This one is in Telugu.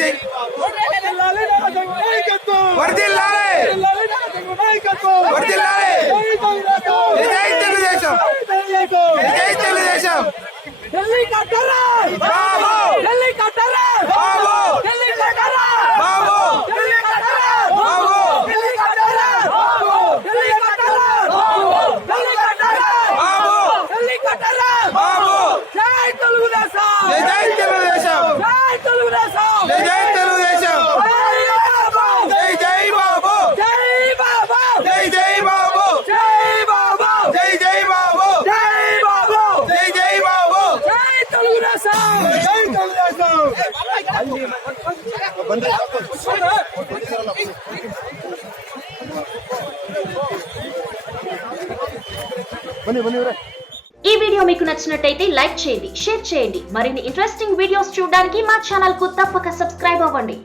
జై వర్ధిల్లాలి వర్ధిల్లాలి జై తెలుగుదేశం జై తెలుగుదేశం ఢిల్లీ కట్టరా బాబు ఢిల్లీ కట్టరా బాబు ఢిల్లీ కట్టరా బాబు ఢిల్లీ కట్టరా బాబు ఢిల్లీ కట్టరా ఢిల్లీ కట్టరా ఢిల్లీ కట్టరా ఢిల్లీ కట్టరా బాబు జై తెలుగుదేశం జై తెలుగుదేశం జై తెలుగుదేశం జై తెలుగుదేశం జై జై బాబు జై బాబు జై జై బాబు జై బాబు జై జై బాబు జై బాబు జై జై బాబు జై తెలుగుదేశం జై తెలుగుదేశం ఈ వీడియో మీకు నచ్చినట్టయితే లైక్ చేయండి, షేర్ చేయండి. మరిన్ని ఇంట్రెస్టింగ్ వీడియోస్ చూడడానికి మా ఛానల్ కు తప్పక సబ్స్క్రైబ్ అవ్వండి.